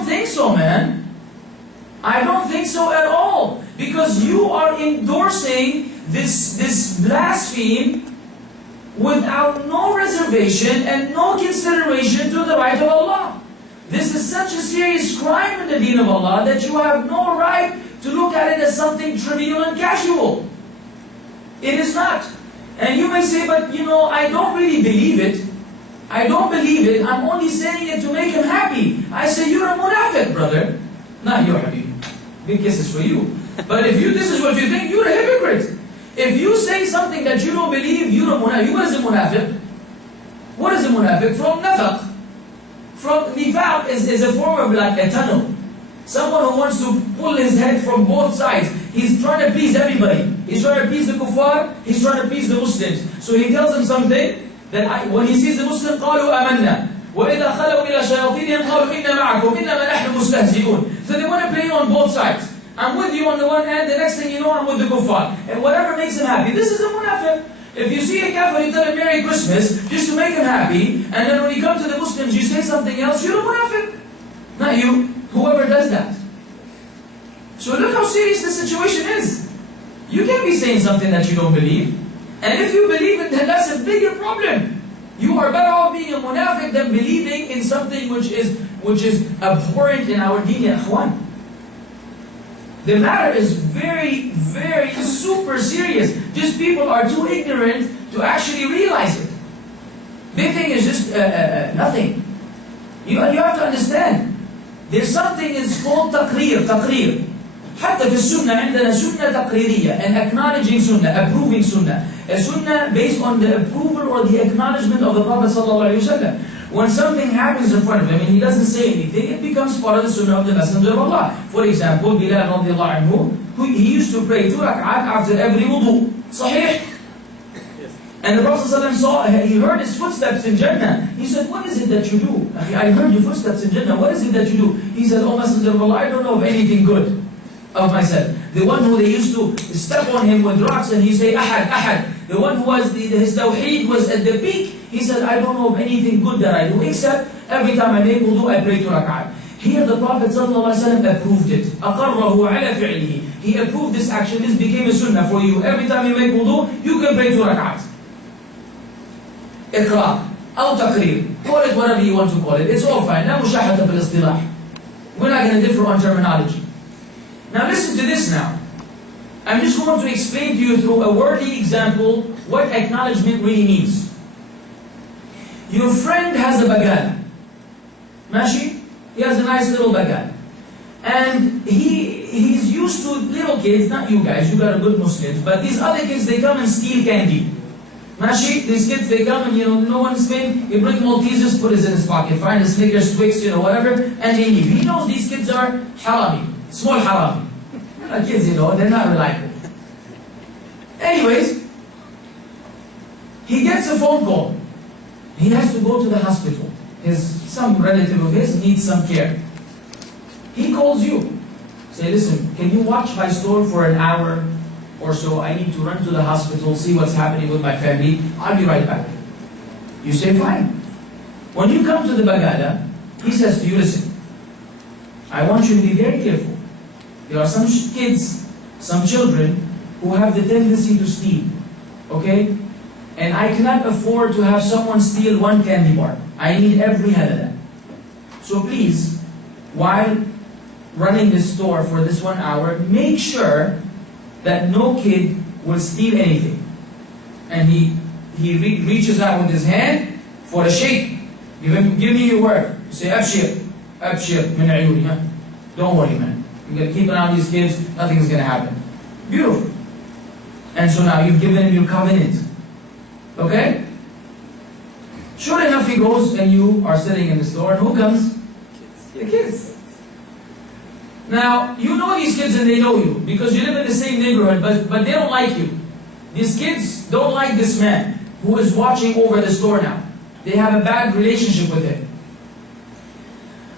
don't think so, man. I don't think so at all. Because you are endorsing this blaspheme without no reservation and no consideration to the right of Allah. This is such a serious crime in the deen of Allah that you have no right to look at it as something trivial and casual. It is not. And you may say, but you know, I don't really believe it. I don't believe it. I'm only saying it to make him happy. I say, you're a munafiq, brother. Not you, Habib. Big kisses for you. But if this is what you think, you're a hypocrite. If you say something that you don't believe, you're a munafiq. What is a munafiq? What is a munafiq? From nafaq. From nifaq is a form of like a tunnel. Someone who wants to pull his head from both sides. He's trying to please everybody. He's trying to please the kuffar, he's trying to please the Muslims. So he tells them something that when he sees the Muslim, قالوا آمنا وإذا خلوا إلى شياطينهم قالوا إنا معكم إنما نحن مستهزئون. So they want to play on both sides. I'm with you on the one hand, the next thing you know, I'm with the kuffar. And whatever makes him happy. This is a munafiq. If you see a kafir, you tell him Merry Christmas, just to make him happy, and then when you come to the Muslims, you say something else, you're a munafiq. Not you, whoever does that. So look how serious the situation is. You can't be saying something that you don't believe. And if you believe it, then that's a bigger problem. You are better off being a munafiq than believing in something which is abhorrent in our deen, ya ikhwan. The matter is very, very super serious. Just people are too ignorant to actually realize it. Big thing is just nothing. You have to understand. There's something is called taqreer. حتى في السنة عندنا سنة تقريرية, and acknowledging sunnah, approving sunnah. A sunnah based on the approval or the acknowledgement of the Prophet ﷺ. When something happens in front of him and he doesn't say anything, it becomes part of the sunnah of the Messenger of Allah. For example, Bilal radiallahu anhu, he used to pray 2 rak'at after every wudu. Sahih? And the Prophet ﷺ he heard his footsteps in Jannah. He said, what is it that you do? I heard your footsteps in Jannah. What is it that you do? He said, oh Messenger of Allah, I don't know of anything good of myself. The one who they used to step on him with rocks and he say, Ahad, Ahad. The one who was, his tawheed was at the peak. He said, I don't know of anything good that I do, except every time I make wudu, I pray 2 rak'at. Here the Prophet ﷺ approved it. أَقَرَّهُ عَلَى فِعْلِهِ. He approved this action. This became a sunnah for you. Every time you make wudu, you can pray 2 rak'at. إقرار أو تقرير. Call it whatever you want to call it. It's all fine. لا مشاحة في الاصطلاح. We're not going to differ on terminology. Now listen to this now. I'm just going to explain to you through a worldly example what acknowledgement really means. Your friend has a bagal. Mashi? He has a nice little bagal. And he's used to little kids, not you guys, you got a good Muslims, but these other kids, they come and steal candy. Mashi? These kids, they come and no one's paying, you bring Maltesers, put it in his pocket, find a Snickers, Twix, whatever, and they leave. He knows these kids are harami. Small harami. Kids, they're not reliable. Anyways, he gets a phone call. He has to go to the hospital. Some relative of his needs some care. He calls you. Say, listen, can you watch my store for an hour or so? I need to run to the hospital, see what's happening with my family. I'll be right back. You say, fine. When you come to the bagada, he says to you, listen, I want you to be very careful. There are some kids, some children, who have the tendency to steal. Okay? And I cannot afford to have someone steal 1 candy bar. I need every head of that. So please, while running this store for this 1 hour, make sure that no kid will steal anything. And he reaches out with his hand for a shake. Give me your word. You say, Abshir, Abshir, min ayuni. Don't worry, man. You're going to keep an eye on these kids, nothing's going to happen. Beautiful. And so now you've given him your covenant. Okay? Sure enough, he goes and you are sitting in the store, and who comes? The kids. Now, you know these kids and they know you, because you live in the same neighborhood, but they don't like you. These kids don't like this man who is watching over the store now. They have a bad relationship with him.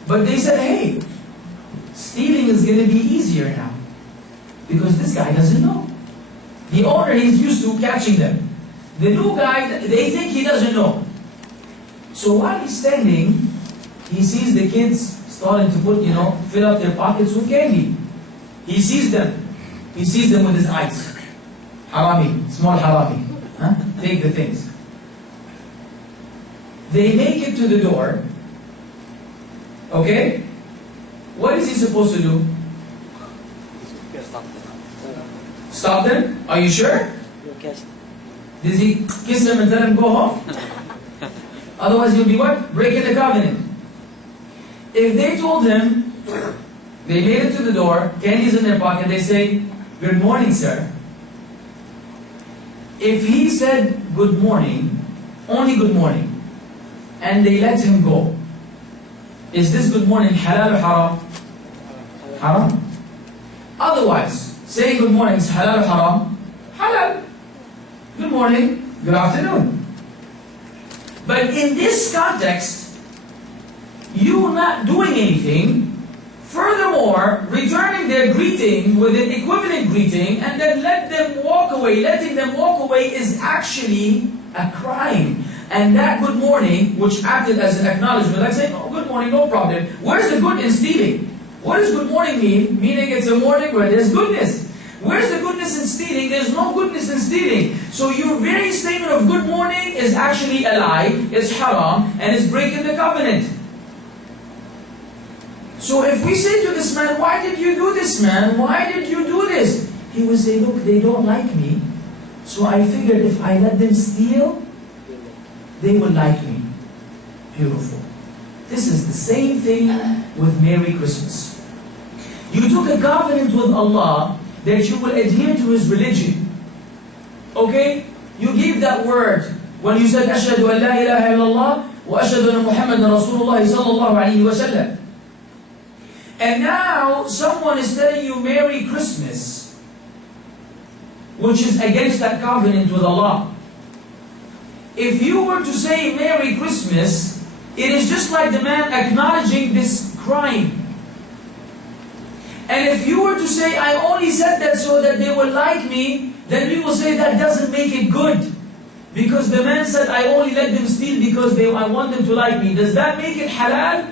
But they said, hey, stealing is going to be easier now, because this guy doesn't know. The owner, he's used to catching them. The new guy, they think he doesn't know. So while he's standing, he sees the kids starting to put, fill up their pockets with candy. He sees them. He sees them with his eyes. Harami, small harami. Huh? Take the things. They make it to the door. Okay? What is he supposed to do? Stop them? Are you sure? Does he kiss them and tell them go home? Otherwise you'll be what? Breaking the covenant. If they told him, they made it to the door, candy's in their pocket, they say, good morning, sir. If he said good morning, only good morning, and they let him go, is this good morning halal or haram? Haram. Otherwise, saying good morning is halal or haram? Halal. Good morning, good afternoon. But in this context, you not doing anything, furthermore, returning their greeting with an equivalent greeting, and then let them walk away, letting them walk away is actually a crime. And that good morning, which acted as an acknowledgement, like saying, oh, good morning, no problem. Where's the good in stealing? What does good morning mean? Meaning it's a morning where there's goodness. Where's the goodness in stealing? There's no goodness in stealing. So your very statement of good morning is actually a lie, it's haram, and it's breaking the covenant. So if we say to this man, why did you do this, man? Why did you do this? He will say, look, they don't like me. So I figured if I let them steal, they will like me. Beautiful. This is the same thing with Merry Christmas. You took a covenant with Allah that you will adhere to His religion. Okay? You gave that word when you said, Ashhadu an la ilaha illallah wa ashhadu anna Muhammadan Rasulullah sallallahu alayhi wa sallam. And now someone is telling you Merry Christmas, which is against that covenant with Allah. If you were to say Merry Christmas, it is just like the man acknowledging this crime. And if you were to say, I only said that so that they will like me, then we will say that doesn't make it good. Because the man said, I only let them steal because I want them to like me. Does that make it halal?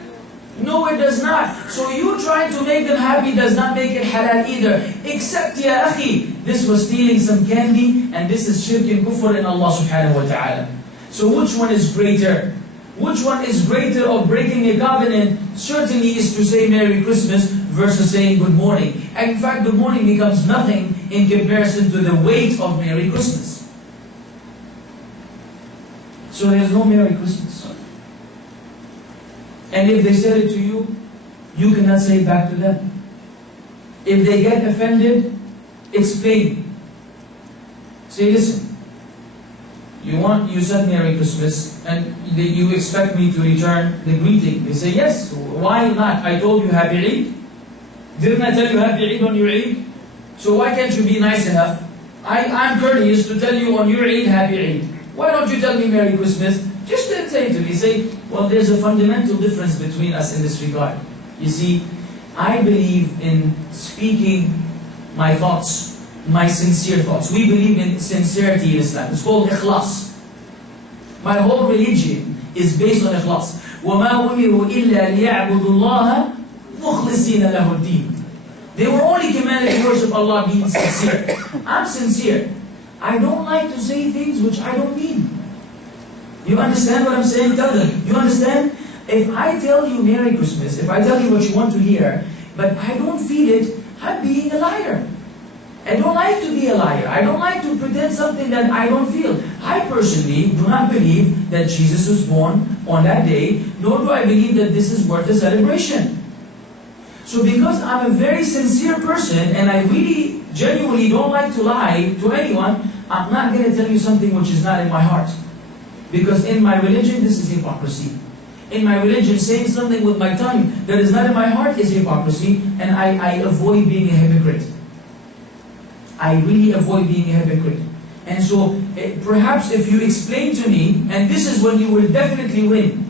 No, it does not. So you trying to make them happy does not make it halal either. Except, ya akhi, this was stealing some candy, and this is shirk and kufr in Allah subhanahu wa ta'ala. So which one is greater? Which one is greater of breaking a covenant? Certainly is to say Merry Christmas versus saying good morning. And in fact, good morning becomes nothing in comparison to the weight of Merry Christmas. So there's no Merry Christmas. And if they said it to you, you cannot say it back to them. If they get offended, explain. Say, listen, you said Merry Christmas, and you expect me to return the greeting. They say, yes, why not? I told you Happy Eid. Didn't I tell you Happy Eid on your Eid? So why can't you be nice enough? I'm courteous to tell you on your Eid Happy Eid. Why don't you tell me Merry Christmas? Just say to me, say, well, there's a fundamental difference between us in this regard. You see, I believe in speaking my thoughts, my sincere thoughts. We believe in sincerity in Islam. It's called ikhlas. My whole religion is based on ikhlas. وَمَا أُمِرُوا إِلَّا لِيَعْبُدُوا اللَّهَ مُخْلِصِينَ لَهُ الدِّينَ. They were only commanded to worship Allah being sincere. I'm sincere. I don't like to say things which I don't mean. You understand what I'm saying? Tell them. You understand? If I tell you Merry Christmas, if I tell you what you want to hear, but I don't feel it, I'm being a liar. I don't like to be a liar. I don't like to pretend something that I don't feel. I personally do not believe that Jesus was born on that day, nor do I believe that this is worth a celebration. So because I'm a very sincere person, and I really genuinely don't like to lie to anyone, I'm not going to tell you something which is not in my heart. Because in my religion, this is hypocrisy. In my religion, saying something with my tongue that is not in my heart is hypocrisy, and I avoid being a hypocrite. I really avoid being a hypocrite. And so, perhaps if you explain to me, and this is when you will definitely win.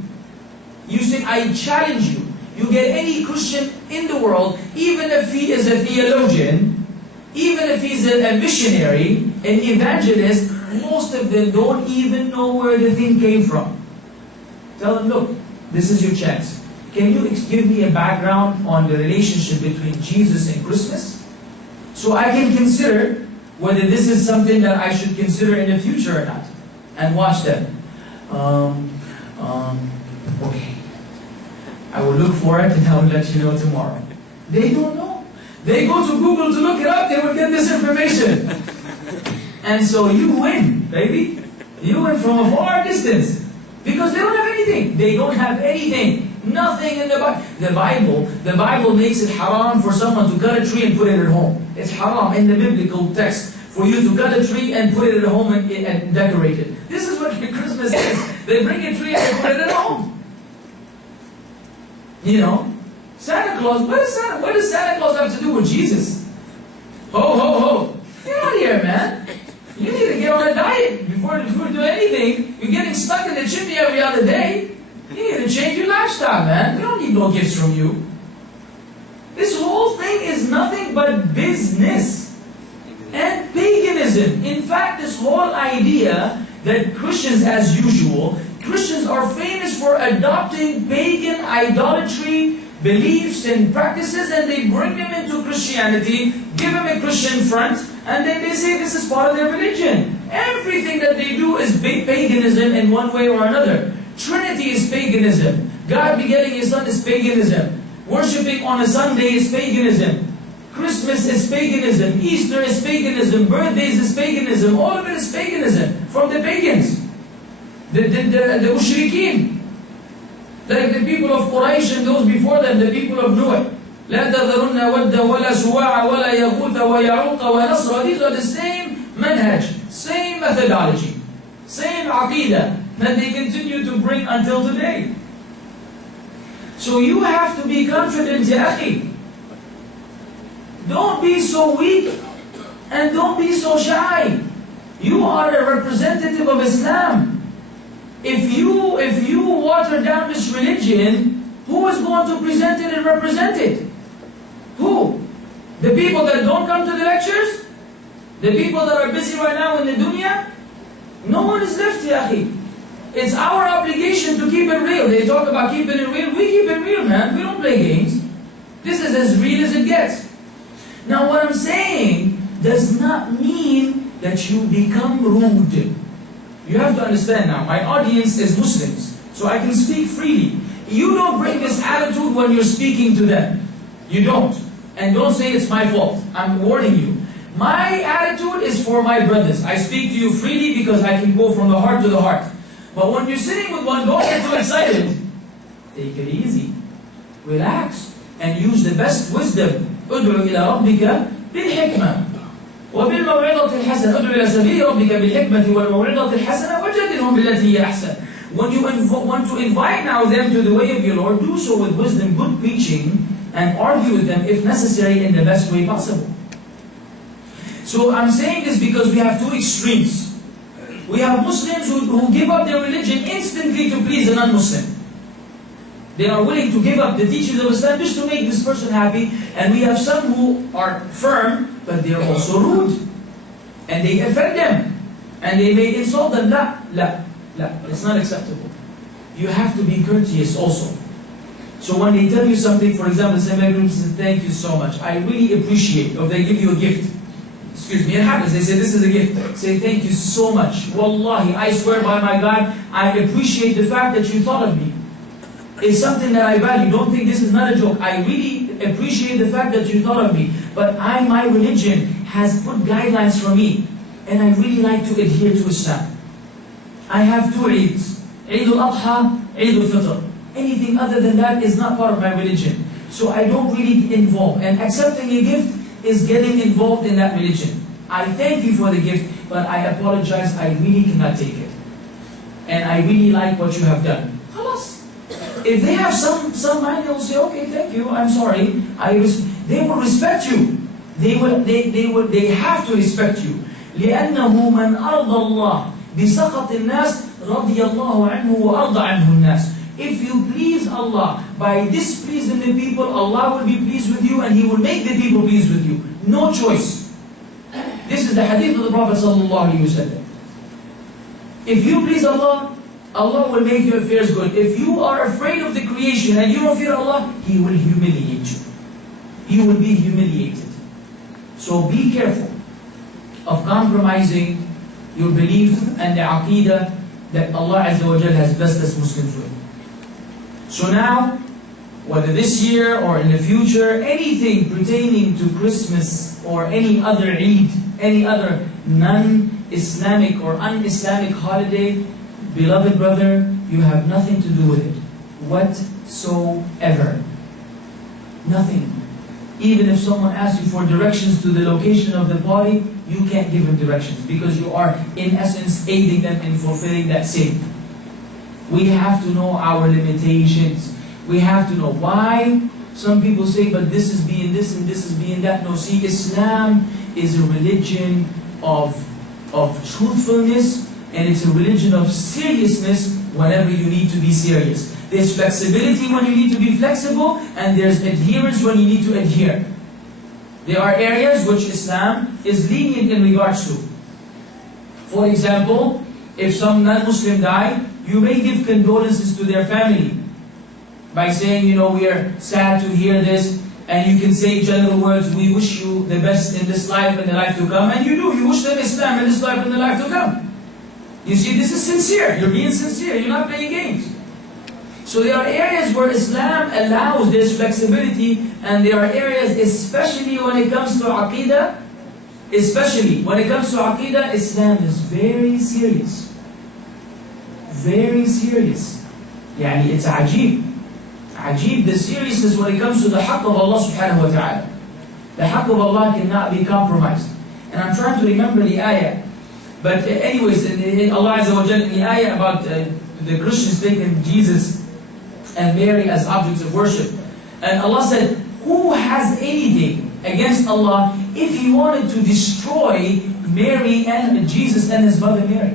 You say, I challenge you. You get any Christian in the world, even if he is a theologian, even if he's a missionary, an evangelist, most of them don't even know where the thing came from. Tell them, look, this is your chance. can you give me a background on the relationship between Jesus and Christmas? So I can consider whether this is something that I should consider in the future or not. And watch them. Okay. I will look for it and I will let you know tomorrow. They don't know. They go to Google to look it up, they will get this information. And so you win, baby. You win from a far distance. Because they don't have anything. They don't have anything. Nothing in the Bible. The Bible makes it haram for someone to cut a tree and put it at home. It's haram in the biblical text for you to cut a tree and put it at home and decorate it. This is what Christmas is. They bring a tree and they put it at home. You know? Santa Claus, what does Santa Claus have to do with Jesus? Ho, ho, ho. Get out of here, man. You need to get on a diet before you do anything. You're getting stuck in the chimney every other day. You need to change your lifestyle, man. We don't need no gifts from you. This whole thing is nothing but business and paganism. In fact, this whole idea that Christians, as usual, Christians are famous for adopting pagan idolatry beliefs and practices, and they bring them into Christianity, give them a Christian front, and then they say this is part of their religion. Everything that they do is paganism in one way or another. Trinity is paganism. God begetting His Son is paganism. Worshipping on a Sunday is paganism. Christmas is paganism. Easter is paganism. Birthdays is paganism. All of it is paganism from the pagans. The mushrikeen. Like the people of Quraysh and those before them, the people of Nuh. لا تذرن ودا ولا سواع ولا يغوث ويعوق ونصر. These are the same manhaj, same methodology, same aqidah that they continue to bring until today. So you have to be confident, ya akhi. Don't be so weak and don't be so shy. You are a representative of Islam. If you water down this religion, who is going to present it and represent it? Who? The people that don't come to the lectures? The people that are busy right now in the dunya? No one is left, ya akhi. It's our obligation to keep it real. They talk about keeping it real. We keep it real, man. We don't play games. This is as real as it gets. Now what I'm saying does not mean that you become rude. You have to understand now, my audience is Muslims, so I can speak freely. You don't bring this attitude when you're speaking to them. You don't. And don't say it's my fault. I'm warning you. My attitude is for my brothers. I speak to you freely because I can go from the heart to the heart. But when you're sitting with one, don't get too excited. Take it easy. Relax. And use the best wisdom. ادعو إلى ربك بالحكمة وبالموعظة الحسنة. ادعو إلى سبيل ربك بالحكمة والموعظة الحسنة وجادلهم بالتي هي أحسن. When you want to invite now them to the way of your Lord, do so with wisdom, good preaching, and argue with them if necessary in the best way possible. So I'm saying this because we have two extremes. We have Muslims who give up their religion instantly to please a non-Muslim. They are willing to give up the teachings of Islam just to make this person happy. And we have some who are firm, but they are also rude. And they offend them. And they may insult them. La, it's not acceptable. You have to be courteous also. So when they tell you something, for example, say, thank you so much. I really appreciate. Or they give you a gift. Excuse me, it happens. They say, this is a gift. Say, thank you so much. Wallahi, I swear by my God, I appreciate the fact that you thought of me. It's something that I value. Don't think this is not a joke. I really appreciate the fact that you thought of me. But my religion has put guidelines for me. And I really like to adhere to Islam. I have two Eids. Eid al-Adha, Eid al-Fitr. Anything other than that is not part of my religion. So I don't really get involved. And accepting a gift is getting involved in that religion. I thank you for the gift, but I apologize, I really cannot take it. And I really like what you have done. If they have some mind, they will say, okay, thank you, I'm sorry. They will respect you. They have to respect you. لأنه من أرضى الله بسخط الناس رضي الله عنه وأرضى عنه الناس. If you please Allah by displeasing the people, Allah will be pleased with you and He will make the people pleased with you. No choice. This is the hadith of the Prophet ﷺ. If you please Allah, Allah will make your affairs good. If you are afraid of the Creator, creation and you don't fear Allah, He will humiliate you. You will be humiliated. So be careful of compromising your belief and the aqidah that Allah Azza wa Jal has blessed us Muslims with. So now, whether this year or in the future, anything pertaining to Christmas or any other Eid, any other non-Islamic or un-Islamic holiday, beloved brother, you have nothing to do with it whatsoever. Nothing. Even if someone asks you for directions to the location of the party, you can't give them directions because you are in essence aiding them in fulfilling that sin. We have to know our limitations. We have to know why. Some people say, but this is being this and this is being that. No, see, Islam is a religion of truthfulness, and it's a religion of seriousness whenever you need to be serious. There's flexibility when you need to be flexible, and there's adherence when you need to adhere. There are areas which Islam is lenient in regards to. For example, if some non-Muslim died, you may give condolences to their family by saying, you know, we are sad to hear this, and you can say general words, we wish you the best in this life and the life to come, and you do, you wish them Islam in this life and the life to come. You see, this is sincere, you're being sincere, you're not playing games. So there are areas where Islam allows this flexibility, and there are areas, especially when it comes to Aqidah, Islam is very serious. Very serious. Yani it's ajib. Ajib, the seriousness when it comes to the haqq of Allah subhanahu wa ta'ala. The haqq of Allah cannot be compromised. And I'm trying to remember the ayah. But anyways, Allah Azza wa Jalla, in the ayah about the Christians taking Jesus and Mary as objects of worship. And Allah said, who has anything against Allah if He wanted to destroy Mary and Jesus and His mother Mary?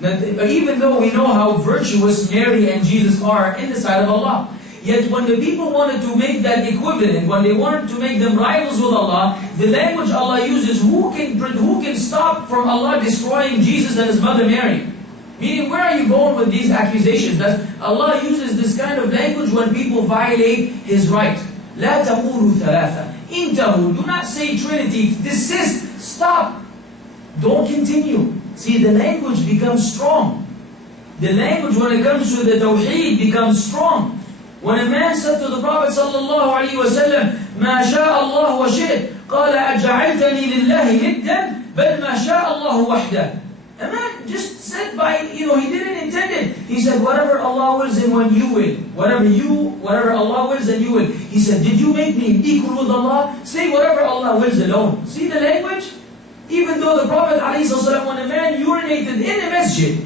Now, even though we know how virtuous Mary and Jesus are in the sight of Allah, yet when the people wanted to make that equivalent, when they wanted to make them rivals with Allah, the language Allah uses, who can stop from Allah destroying Jesus and His mother Mary? Meaning, where are you going with these accusations? That Allah uses this kind of language when people violate His right. لا تقولوا ثلاثة. انتهوا. Do not say Trinity. Desist. Stop. Don't continue. See, the language becomes strong. The language when it comes to the Tawheed becomes strong. When a man said to the Prophet sallallahu alaihi wasallam, ما شاء الله وشئت, قال أجعلتني لله ندا, بل ما شاء الله وحده. A man just said by, he didn't intend it. He said, whatever Allah wills and when you will. Whatever Allah wills and you will. He said, did you make me equal with Allah? Say whatever Allah wills alone. See the language? Even though the Prophet ﷺ, when a man urinated in the masjid,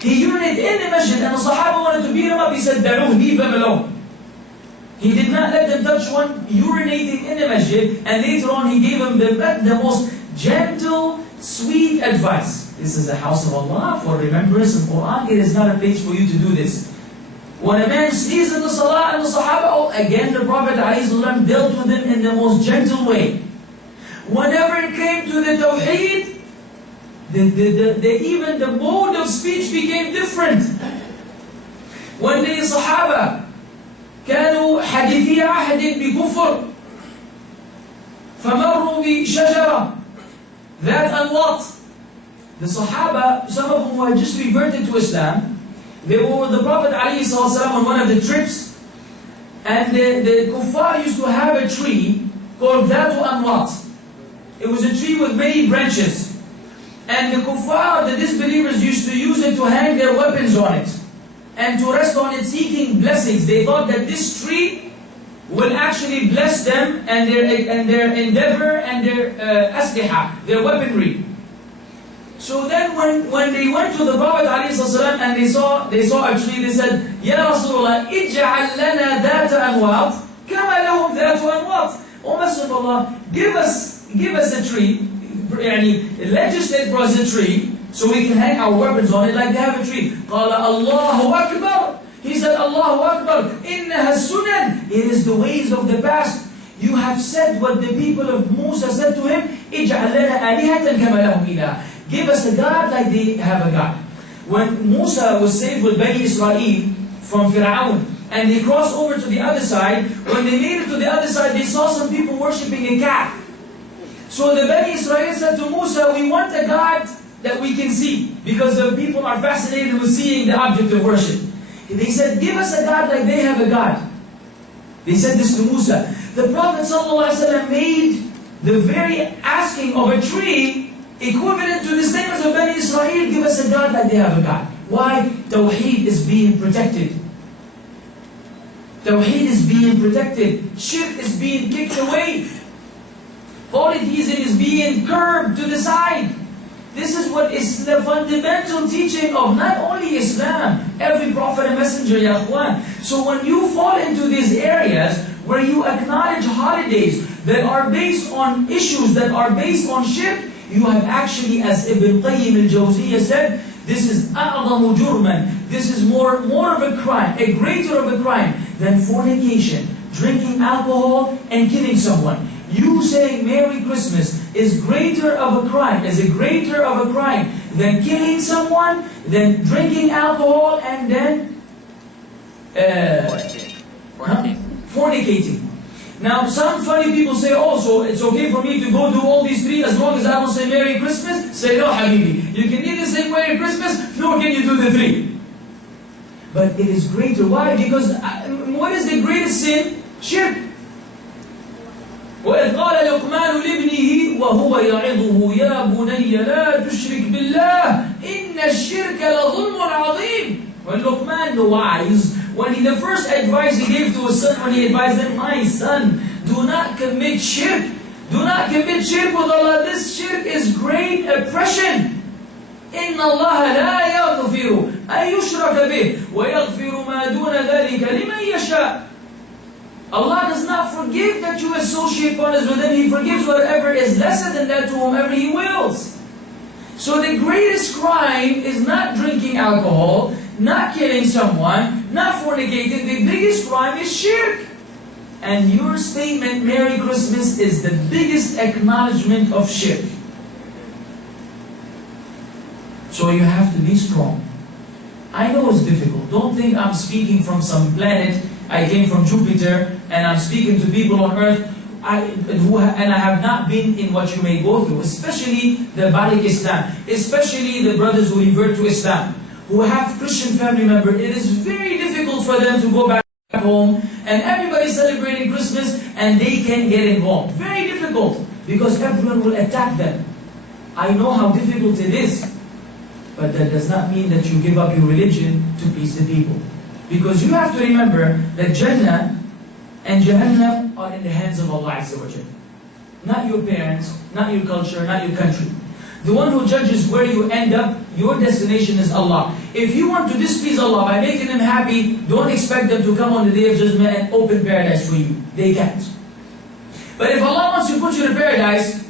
he urinated in the masjid and the Sahaba wanted to beat him up, he said, Da'uh, leave them alone. He did not let them touch one urinating in the masjid, and later on he gave him the most gentle, sweet advice. This is the house of Allah for remembrance of Quran. It is not a place for you to do this. When a man sneezes in the Salah and the Sahaba, again the Prophet ﷺ dealt with him in the most gentle way. Whenever it came to the Tawheed, even the mode of speech became different. When the Sahaba كانوا حديثي عهد بكفر فمروا بشجرة ذات أنواط. The Sahaba, some of whom had just reverted to Islam, they were with the Prophet ﷺ on one of the trips, and the kuffar used to have a tree called Dhatu Anwat. It was a tree with many branches. And the kuffar, the disbelievers, used to use it to hang their weapons on it and to rest on it seeking blessings. They thought that this tree will actually bless them and their endeavor and their asliha, their weaponry. So then when they went to the Prophet ﷺ and they saw a tree, they said, Ya Rasulullah, ij'al lana dhata anwat, kama lahum dhatu anwat. O Messenger of Allah, give us a tree, legislate for us a tree, so we can hang our weapons on it like they have a tree. قال Allahu Akbar. He said, Allahu Akbar, إنها السنن. It is the ways of the past. You have said what the people of Musa said to him, اجعل لنا آلهة كما لهم إله. Give us a God like they have a God. When Musa was saved with Bani Israel from Fir'aun. And they crossed over to the other side. When they made it to the other side, they saw some people worshipping a calf. So the Bani Israel said to Musa, we want a God that we can see, because the people are fascinated with seeing the object of worship. They said, give us a God like they have a God. They said this to Musa. The Prophet ﷺ made the very asking of a tree equivalent to the statements of Bani Israel, give us a God like they have a God. Why? Tawheed is being protected. Tawheed is being protected. Shirk is being kicked away. Polytheism is being curbed to the side. This is what is the fundamental teaching of not only Islam, every prophet and messenger, ya akhwan. So when you fall into these areas where you acknowledge holidays that are based on issues that are based on shirk, you have actually, as Ibn Qayyim al-Jawziyah said, this is أعظم جرما. This is more of a crime, a greater of a crime than fornication, drinking alcohol, and killing someone. You saying Merry Christmas is greater of a crime, than killing someone, than drinking alcohol, and then fornicating. Now, some funny people say, oh, so it's okay for me to go do all these three as long as I don't say Merry Christmas? Say, no, Habibi. You can neither say Merry Christmas, nor can you do the three. But it is greater. Why? Because what is the greatest sin? Shirk. وَإِذْ قَالَ لُقْمَانُ لِابْنِهِ وَهُوَ يَعِظُهُ يَا بُنَيَّ لَا تُشْرِكْ بِاللَّهِ إِنَّ الشِّرْكَ لَظُلْمٌ عَظِيمٌ. When Luqman, the wise, the first advice he gave to his son, when he advised him, my son, do not commit shirk. Do not commit shirk with Allah. This shirk is great oppression. إِنَّ اللَّهَ لَا يَغْفِرُ أَن يُشْرَكَ بِهِ وَيَغْفِرُ مَا دُونَ ذَلِكَ لِمَن يَشَاءُ. Allah does not forgive that you associate partners with Him. He forgives whatever is lesser than that to whomever He wills. So the greatest crime is not drinking alcohol, not killing someone, not fornicating. The biggest crime is shirk. And your statement, Merry Christmas, is the biggest acknowledgement of shirk. So you have to be strong. I know it's difficult. Don't think I'm speaking from some planet. I came from Jupiter, and I'm speaking to people on earth, and I have not been in what you may go through, especially the Balik Islam, especially the brothers who revert to Islam, who have Christian family members. It is very difficult for them to go back home, and everybody's celebrating Christmas, and they can't get involved. Very difficult, because everyone will attack them. I know how difficult it is, but that does not mean that you give up your religion to please the people. Because you have to remember that Jannah and Jahannam are in the hands of Allah Azza wa Jalla. Not your parents, not your culture, not your country. The one who judges where you end up, your destination is Allah. If you want to displease Allah by making Him happy, don't expect them to come on the Day of Judgment and open paradise for you. They can't. But if Allah wants to put you in paradise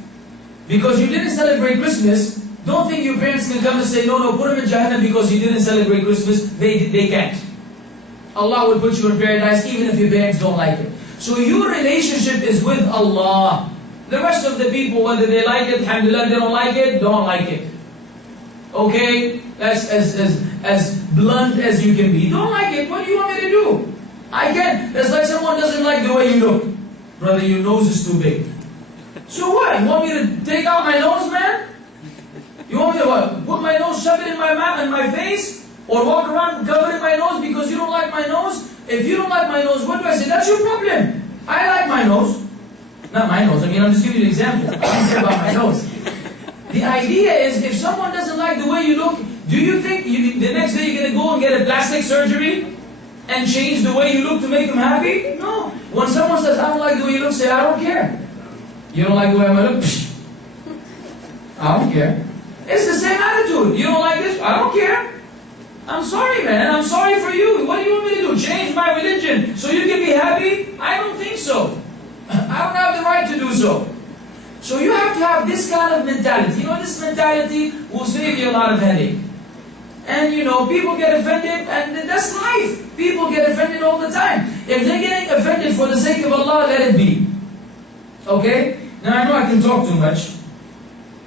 because you didn't celebrate Christmas, don't think your parents can come and say, no, put them in Jahannam because you didn't celebrate Christmas. They can't. Allah will put you in paradise even if your parents don't like it. So your relationship is with Allah. The rest of the people, whether they like it, alhamdulillah, they don't like it. Okay? That's as blunt as you can be. Don't like it, what do you want me to do? I can't. It's like someone doesn't like the way you look. Brother, your nose is too big. So what? You want me to take out my nose, man? You want me to what? Put my nose, shove it in my mouth and my face? Or walk around covering my nose because you don't like my nose? If you don't like my nose, what do I say? That's your problem. I like my nose. Not my nose, I'm just giving you an example. I don't care about my nose. The idea is, if someone doesn't like the way you look, do you think the next day you're going to go and get a plastic surgery and change the way you look to make them happy? No. When someone says, I don't like the way you look, say, I don't care. You don't like the way I look? Psh. I don't care. It's the same attitude. You don't like this? I don't care. I'm sorry, man. I'm sorry for you. What do you want me to do? Change my religion so you can be happy? I don't think so. I don't have the right to do so. So you have to have this kind of mentality. This mentality will save you a lot of headache. And people get offended, and that's life. People get offended all the time. If they're getting offended for the sake of Allah, let it be. Okay? Now I know I can talk too much,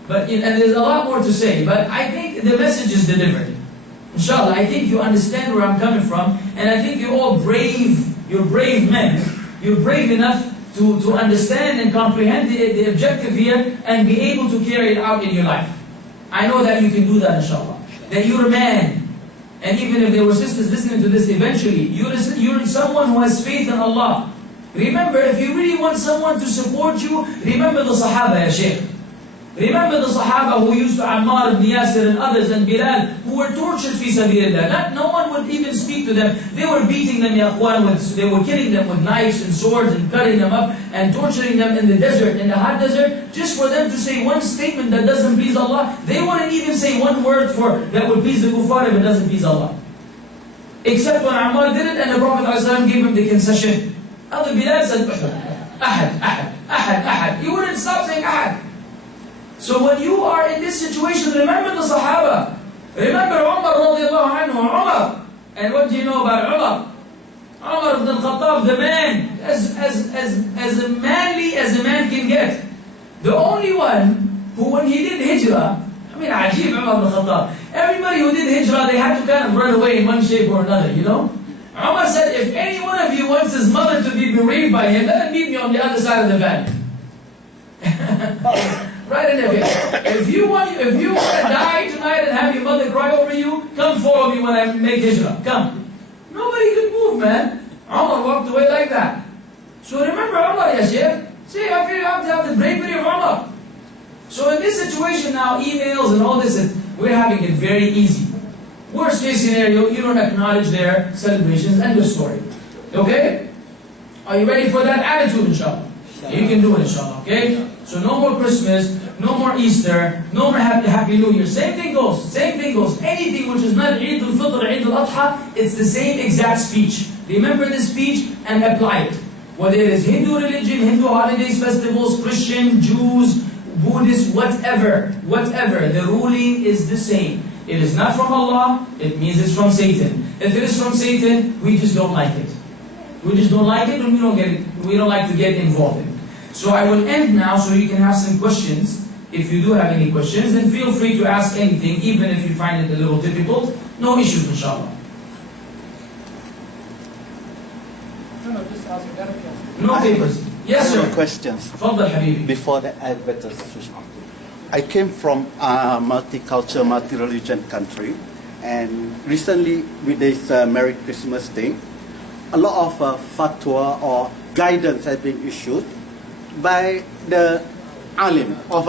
but and there's a lot more to say, but I think the message is delivered. Inshallah, I think you understand where I'm coming from, and I think you're all brave. You're brave men. You're brave enough to understand and comprehend the objective here and be able to carry it out in your life. I know that you can do that, inshallah. That you're a man. And even if there were sisters listening to this eventually, you're someone who has faith in Allah. Remember, if you really want someone to support you, remember the Sahaba, ya Shaykh. Remember the Sahaba who used to Ammar ibn Yasir and others and Bilal who were tortured fi sabilillah. No one would even speak to them. They were beating them, ya akhwan, they were killing them with knives and swords and cutting them up and torturing them in the desert, in the hot desert, just for them to say one statement that doesn't please Allah. They wouldn't even say one word that would please the kuffar if it doesn't please Allah. Except when Ammar did it and the Prophet ﷺ gave him the concession. Other Bilal said, Ahad, Ahad, Ahad, Ahad. He wouldn't stop saying Ahad. So when you are in this situation, remember the Sahaba. Remember Umar radiallahu anhu, Umar. And what do you know about Umar? Umar ibn al-Khattab, the man, as manly as a man can get. The only one who, when he did hijrah, I mean, Ajib Umar ibn al-Khattab. Everybody who did hijrah, they had to kind of run away in one shape or another, you know? Umar said, if any one of you wants his mother to be bereaved by him, let him meet me on the other side of the van. Right in there. If you want to die tonight and have your mother cry over you, come follow me when I make hijrah. Come. Nobody could move, man. Umar walked away like that. So remember Umar, ya Shaykh. See, I feel you have to have the bravery of Umar. So in this situation now, emails and all this, we're having it very easy. Worst case scenario, you don't acknowledge their celebrations, end of story. Okay? Are you ready for that attitude, inshallah? You can do it, inshallah, okay? So no more Christmas, no more Easter, no more Happy New Year. Same thing goes, same thing goes. Anything which is not Eid al-Fitr, Eid al-Adha, it's the same exact speech. Remember this speech and apply it. Whether it is Hindu religion, Hindu holidays, festivals, Christian, Jews, Buddhist, whatever, the ruling is the same. It is not from Allah, it means it's from Satan. If it is from Satan, we just don't like it. We just don't like it and we don't like to get involved in it. So I will end now so you can have some questions. If you do have any questions, then feel free to ask anything, even if you find it a little difficult. No issues, inshallah. No, just ask better questions. No papers. Yes, sir. Questions. Tafadhal, Habibi. Before that, I better switch on. I came from a multicultural, multi-religion country, and recently with this Merry Christmas thing, a lot of fatwa or guidance has been issued by the alim of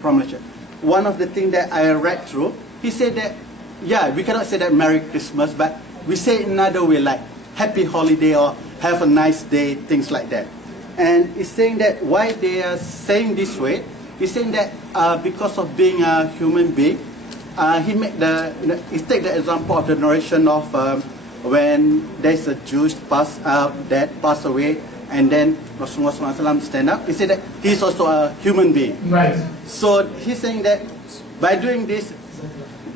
from Malaysia. One of the things that I read through, he said that, yeah, we cannot say that Merry Christmas, but we say it another way, like Happy Holiday or Have a Nice Day, things like that. And he's saying that why they are saying this way, he's saying that because of being a human being, he take the example of the narration of when there's a Jewish that passed away, and then Rasulullah SAW stand up. He said that he's also a human being. Right. So he's saying that by doing this,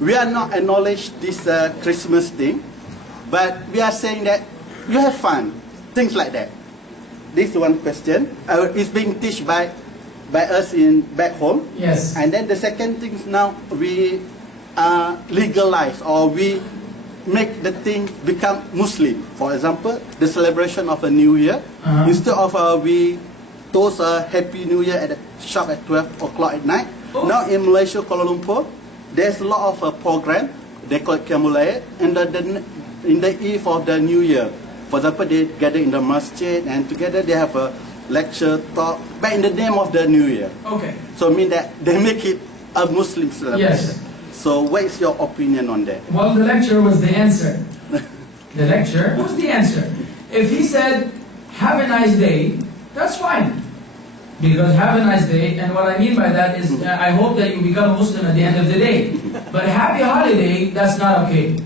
we are not acknowledge this Christmas thing, but we are saying that you have fun, things like that. This is one question. It's being taught by us back home. Yes. And then the second thing is now we legalize or we make the thing become Muslim. For example, the celebration of a New Year. Instead of we toast a Happy New Year at the shop at 12 o'clock at night. Oh. Now in Malaysia, Kuala Lumpur, there's a lot of program. They call it Qiyamul and in the eve of the New Year. For example, they gather in the masjid and together they have a lecture, talk, but in the name of the New Year. Okay. So I mean that they make it a Muslim celebration. Yes. So what is your opinion on that? Well, the lecture was the answer. The lecture was the answer. If he said, have a nice day, that's fine. Because have a nice day, and what I mean by that is, I hope that you become a Muslim at the end of the day. But happy holiday, that's not okay.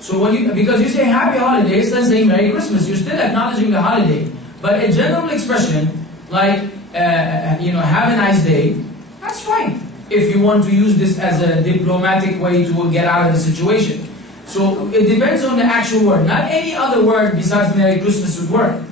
So because you say happy holiday, it's not saying Merry Christmas. You're still acknowledging the holiday. But a general expression, like, have a nice day, that's fine. If you want to use this as a diplomatic way to get out of the situation. So it depends on the actual word. Not any other word besides Merry Christmas would work.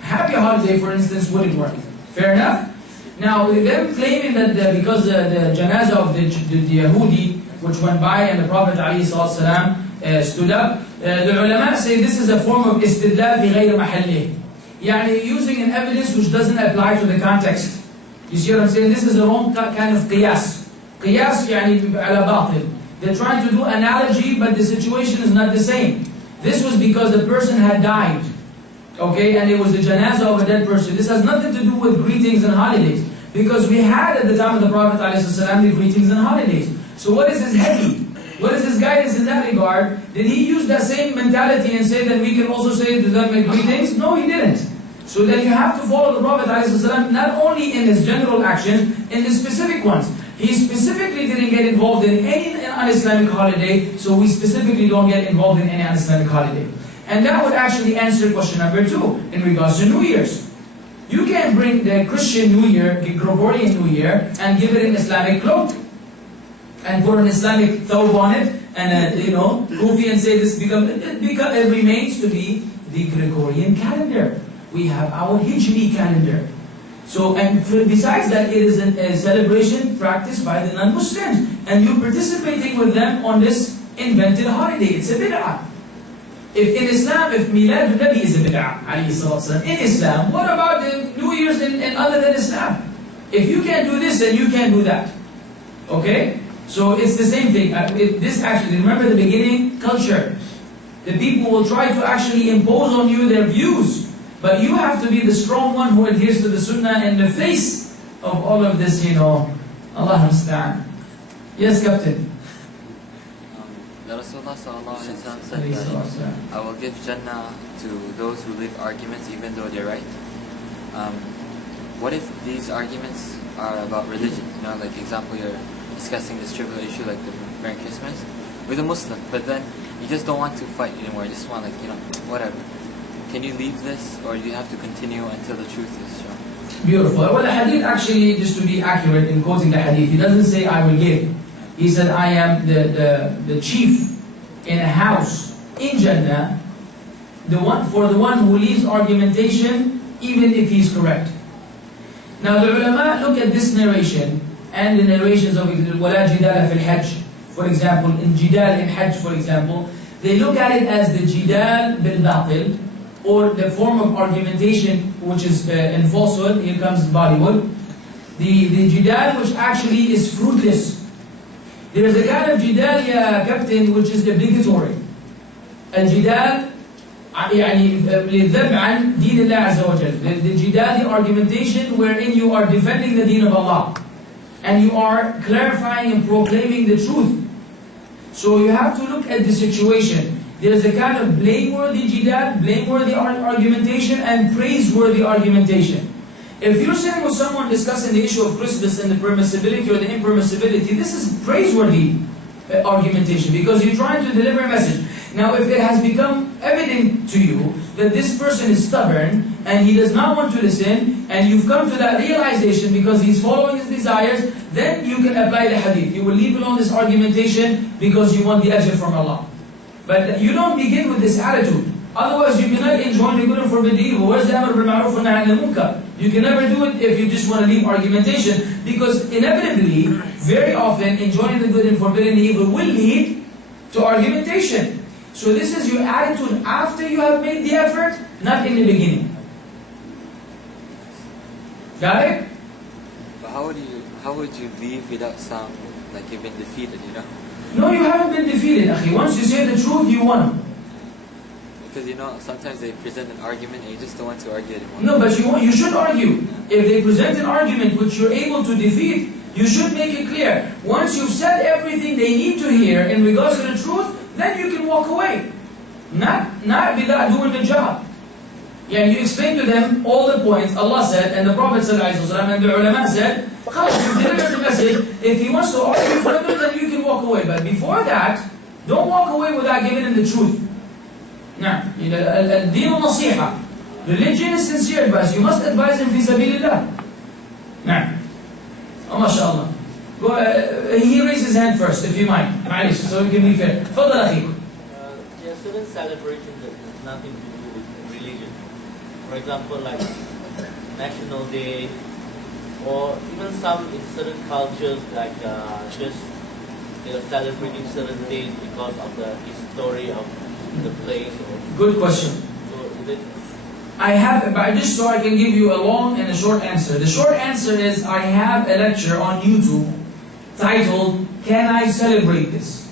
Happy holiday, for instance, wouldn't work. Fair enough? Now, them claiming that because the janazah of the Yahudi which went by and the Prophet ﷺ stood up. The ulama say this is a form of istidlal fi ghayr mahallih. Yani using an evidence which doesn't apply to the context. You see what I'm saying? This is the wrong kind of qiyas. Qiyas yani ala batil. They're trying to do analogy, but the situation is not the same. This was because the person had died. Okay, and it was the janazah of a dead person. This has nothing to do with greetings and holidays. Because we had at the time of the Prophet ﷺ the greetings and holidays. So what is his hadi? What is his guidance in that regard? Did he use that same mentality and say that we can also say to them greetings? No, he didn't. So then you have to follow the Prophet ﷺ not only in his general actions, in the specific ones. He specifically didn't get involved in any un-Islamic holiday, so we specifically don't get involved in any un-Islamic holiday. And that would actually answer question number 2 in regards to New Year's. You can bring the Christian New Year, the Gregorian New Year, and give it an Islamic cloak. And put an Islamic thawb on it, and kufi and say this it remains to be the Gregorian calendar. We have our Hijri calendar. So, and besides that, it is a celebration practiced by the non-Muslims. And you're participating with them on this invented holiday. It's a bid'ah. If in Islam, if Milad al-Nabi is a bid'ah, in Islam, what about the New Year's in other than Islam? If you can't do this, then you can't do that. Okay? So it's the same thing. This actually, remember the beginning? Culture. The people will try to actually impose on you their views. But you have to be the strong one who adheres to the sunnah in the face of all of this, Allah musta'an. Yes, Captain. The Rasulullah said that I will give Jannah to those who leave arguments even though they're right. What if these arguments are about religion? Like example, you're discussing this trivial issue like the Merry Christmas with a Muslim, but then you just don't want to fight anymore, you just want whatever. Can you leave this, or do you have to continue until the truth is shown? Beautiful. Well, the hadith actually, just to be accurate in quoting the hadith, he doesn't say I will give. He said I am the chief in a house in Jannah, for the one who leaves argumentation even if he's correct. Now the ulama look at this narration and the narrations of وَلَا جِدَالَ فِي الْحَجِّ, for example, in Jidal in Hajj, for example, they look at it as the Jidal bil-Batil, or the form of argumentation which is in falsehood. Here comes Bollywood. The Jidal which actually is fruitless. There is a kind of Jidal, ya Captain, which is obligatory. Al-Jidal للذب عن دين الله عز وجل. The Jidal, the argumentation wherein you are defending the deen of Allah. And you are clarifying and proclaiming the truth. So you have to look at the situation. There is a kind of blameworthy jidal, blameworthy argumentation, and praiseworthy argumentation. If you're sitting with someone discussing the issue of Christmas and the permissibility or the impermissibility, this is praiseworthy argumentation because you're trying to deliver a message. Now if it has become evident to you that this person is stubborn and he does not want to listen, and you've come to that realization because he's following his desires, then you can apply the hadith. You will leave alone this argumentation because you want the ajr from Allah. But you don't begin with this attitude. Otherwise you cannot enjoy the good and forbid the evil. Where's the amr bil ma'ruf wa nahy anil munkar? You can never do it if you just want to leave argumentation, because inevitably, very often, enjoying the good and forbidding the evil will lead to argumentation. So this is your attitude after you have made the effort, not in the beginning. Got it? But how would you leave without sound like you've been defeated, No, you haven't been defeated, akhi. Once you say the truth, you won. Because sometimes they present an argument and you just don't want to argue anymore. No, but you should argue. If they present an argument which you're able to defeat, you should make it clear. Once you've said everything they need to hear in regards to the truth, then you can walk away. Not without doing the job. Yeah, you explain to them all the points Allah said, and the Prophet ﷺ, and the ulama said, you deliver the message. If he wants to argue further, then you can walk away. But before that, don't walk away without giving him the truth. Now, al-din al-nasiha. Religion is sincere advice. You must advise him fi sabilillah. Now, mashallah. He raised his hand first, if you mind. So we can be fair. Fadal akhi. There are certain celebrations that have nothing to do with religion. For example, like National Day, or even some in certain cultures like just celebrating certain days because of the history of the place? Or, Good question. so is it, I have, but just so I can give you a long and a short answer. The short answer is I have a lecture on YouTube titled, Can I Celebrate This?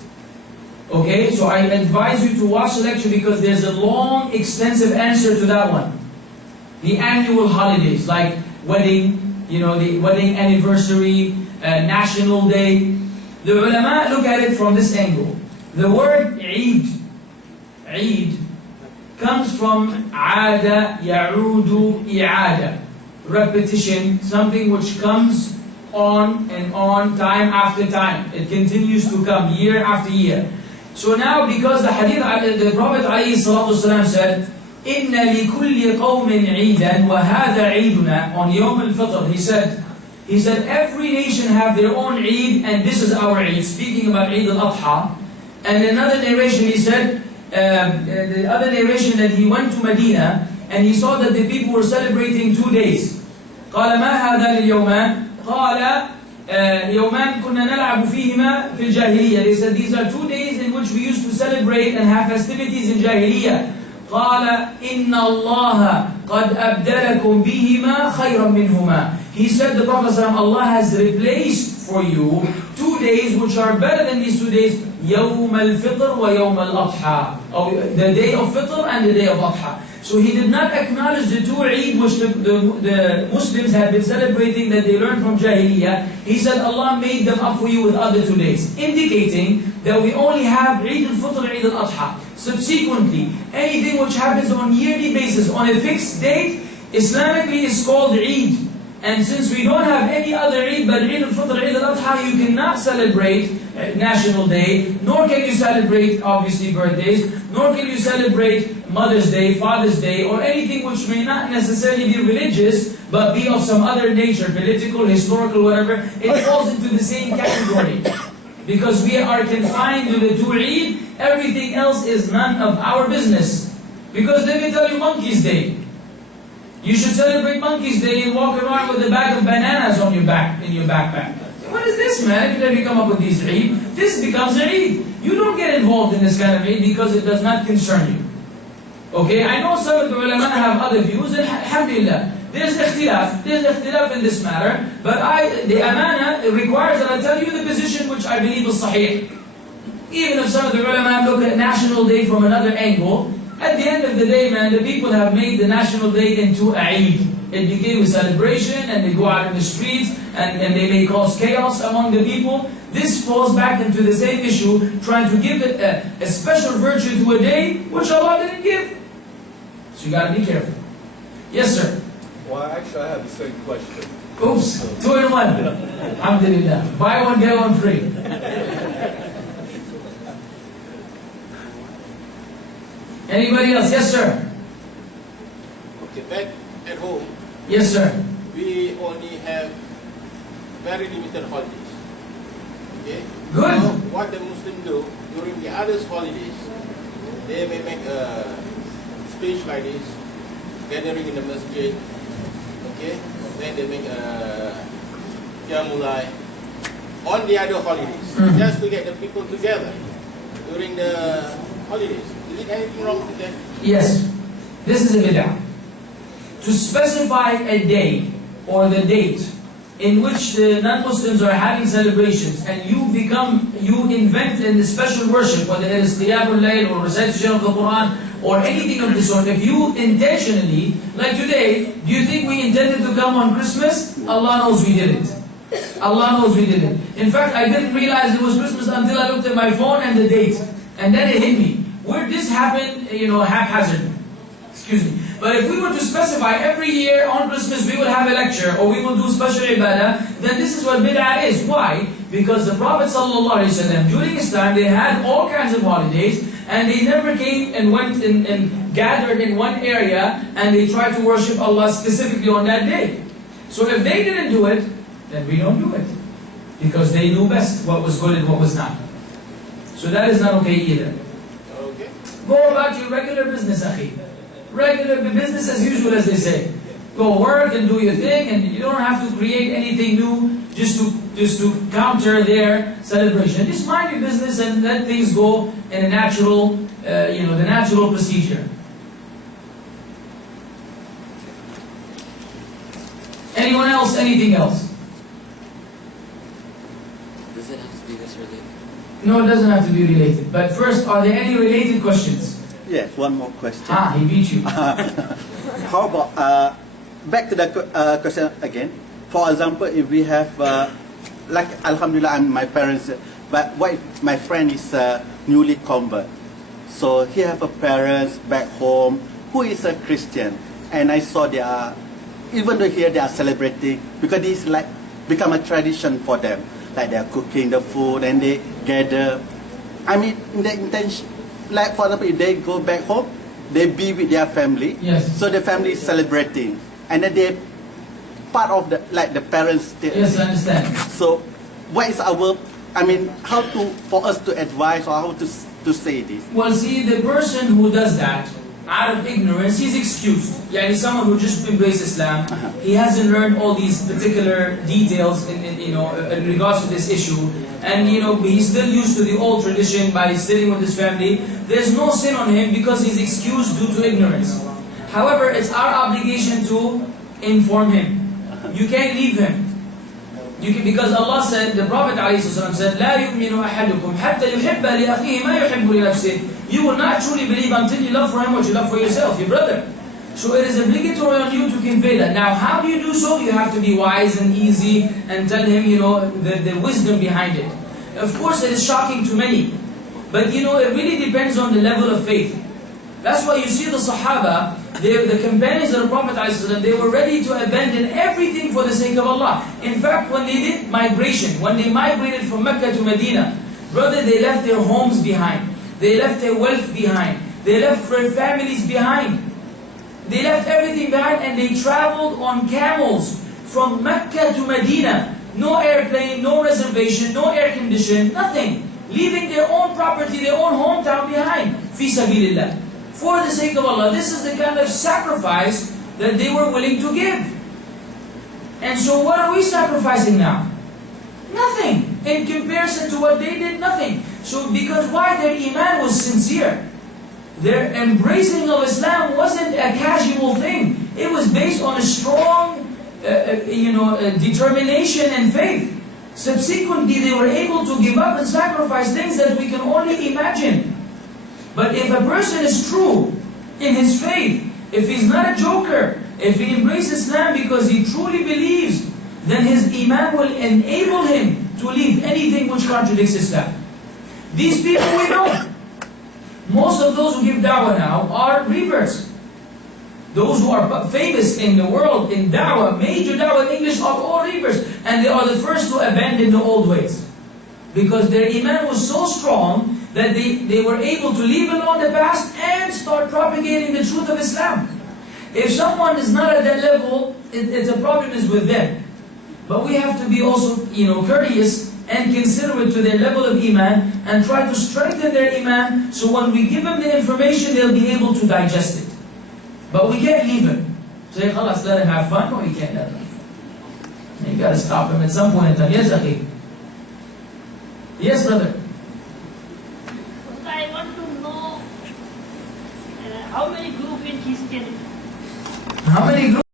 Okay, so I advise you to watch the lecture because there's a long, extensive answer to that one. The annual holidays, like wedding, the wedding anniversary, National Day. The ulama look at it from this angle. The word Eid comes from عادة يعود إعادة, repetition, something which comes on and on, time after time. It continues to come year after year. So now, because the hadith, the Prophet ﷺ said, إِنَّ لِكُلِّ قَوْمٍ عِيدًا وَهَذَا عِيدُنَا, on Yawm al-Fitr, he said, every nation have their own Eid, and this is our Eid, speaking about Eid al-Adha. And another narration, he said, the other narration, that he went to Medina and he saw that the people were celebrating 2 days. قال ما هذان اليومان؟ قال يومان كنا نلعب فيهما في الجاهلية. They said these are 2 days in which we used to celebrate and have festivities in Jahiliyyah. قال إن الله قد أبدلكم بهما خيرا منهما. He said, the Prophet ﷺ, Allah has replaced for you 2 days which are better than these 2 days, يوم الفطر ويوم الأضحى, or the day of Fitr and the day of Adha. So he did not acknowledge the 2 Eid which the Muslims had been celebrating that they learned from Jahiliyyah. He said Allah made them up for you with other 2 days, indicating that we only have Eid al-Fitr and Eid al-Adha. Subsequently, anything which happens on yearly basis, on a fixed date, Islamically is called Eid. And since we don't have any other Eid but Eid al-Fitr, Eid al-Adha, you cannot celebrate National Day, nor can you celebrate, obviously, birthdays, nor can you celebrate Mother's Day, Father's Day, or anything which may not necessarily be religious, but be of some other nature, political, historical, whatever. It falls into the same category. Because we are confined to the 2 Eid, everything else is none of our business. Because let me tell you, Monkey's Day. You should celebrate Monkey's Day and walk around with a bag of bananas on your back, in your backpack. What is this, man? If you let me come up with these Eid, this becomes an Eid. You don't get involved in this kind of Eid because it does not concern you. Okay, I know some of the ulama have other views, and alhamdulillah, there's ikhtilaf in this matter, but the amana requires that I tell you the position which I believe is sahih. Even if some of the ulama look at National Day from another angle, at the end of the day, man, the people have made the National Day into a Eid. It became a celebration, and they go out in the streets, and they may cause chaos among the people. This falls back into the same issue, trying to give it a special virtue to a day, which Allah didn't give. So you got to be careful. Yes, sir? Well, actually, I have the same question. Oops, 2 in 1. Alhamdulillah. Buy one, get one free. Anybody else? Yes, sir. Okay, back at home, Yes, sir. we only have very limited holidays. Okay? Good. So what the Muslims do during the others' holidays, they may make a speech like this, gathering in the masjid. Okay? Then they make a jamulai on the other holidays, just to get the people together during the holidays. Is it anything wrong with that? Yes. This is a bid'ah. To specify a day or the date in which the non-Muslims are having celebrations, and you invent a special worship, whether it is Qiyamul Layl or recitation of the Quran or anything of the sort, if you intentionally, like today, do you think we intended to come on Christmas? Allah knows we didn't. Allah knows we didn't. In fact, I didn't realize it was Christmas until I looked at my phone and the date. And then it hit me. Where this happened, haphazard. Excuse me. But if we were to specify every year on Christmas we will have a lecture or we will do special ibadah, then this is what bid'ah is. Why? Because the Prophet ﷺ, during his time, they had all kinds of holidays, and they never came and went and gathered in one area and they tried to worship Allah specifically on that day. So if they didn't do it, then we don't do it. Because they knew best what was good and what was not. So that is not okay either. Okay. Go about your regular business, akhi. Regular business as usual, as they say. Go work and do your thing, and you don't have to create anything new just to counter their celebration. Just mind your business and let things go in a natural, the natural procedure. Anyone else? Anything else? Does it have to be this related? No, it doesn't have to be related. But first, are there any related questions? Yes, one more question. He beat you. How about, back to the question again. For example, if we have, like, Alhamdulillah, my parents, but what if my friend is newly convert? So he have a parents back home who is a Christian. And I saw they are, even though here they are celebrating, because it's like, become a tradition for them. Like they are cooking the food and they gather. I mean, in the intention, like for example, if they go back home, they be with their family. Yes. So the family is celebrating, and then they part of the like the parents. Yes, I understand. So, what is our? I mean, how to for us to advise or how to say this? Well, see, the person who does that out of ignorance, he's excused. Yani someone who just embraced Islam, he hasn't learned all these particular details in regards to this issue, and he's still used to the old tradition by sitting with his family. There's no sin on him because he's excused due to ignorance. However, it's our obligation to inform him. You can't leave him. Because Allah said, the Prophet ﷺ said, لا يؤمن أحدكم حتى يحب لأخيه ما يحب لنفسه. You will not truly believe until you love for him what you love for yourself, your brother. So it is obligatory on you to convey that. Now, how do you do so? You have to be wise and easy and tell him, the wisdom behind it. Of course, it is shocking to many. But, it really depends on the level of faith. That's why you see the Sahaba, the companions of the Prophet ﷺ, they were ready to abandon everything for the sake of Allah. In fact, when they did migration, when they migrated from Mecca to Medina, brother, they left their homes behind. They left their wealth behind. They left their families behind. They left everything behind and they traveled on camels from Mecca to Medina. No airplane, no reservation, no air condition, nothing. Leaving their own property, their own hometown behind. Fi sabilillah. For the sake of Allah. This is the kind of sacrifice that they were willing to give. And so what are we sacrificing now? Nothing. In comparison to what they did, nothing. So because why? Their iman was sincere. Their embracing of Islam wasn't a casual thing. It was based on a strong determination and faith. Subsequently, they were able to give up and sacrifice things that we can only imagine. But if a person is true in his faith, if he's not a joker, if he embraces Islam because he truly believes, then his iman will enable him to leave anything which contradicts Islam. These people we know. Most of those who give da'wah now are reverts. Those who are famous in the world in da'wah, major da'wah in English, are all reverts. And they are the first to abandon the old ways. Because their iman was so strong that they were able to leave alone the past and start propagating the truth of Islam. If someone is not at that level, it's a problem is with them. But we have to be also, courteous and considerate to their level of iman and try to strengthen their iman so when we give them the information, they'll be able to digest it. But we can't leave him. Say, khalas, let him have fun. No, we can't let him. You got to stop him at some point in time. Yes, Akhi. Yes, brother. I want to know how many groups in Christianity? How many groups?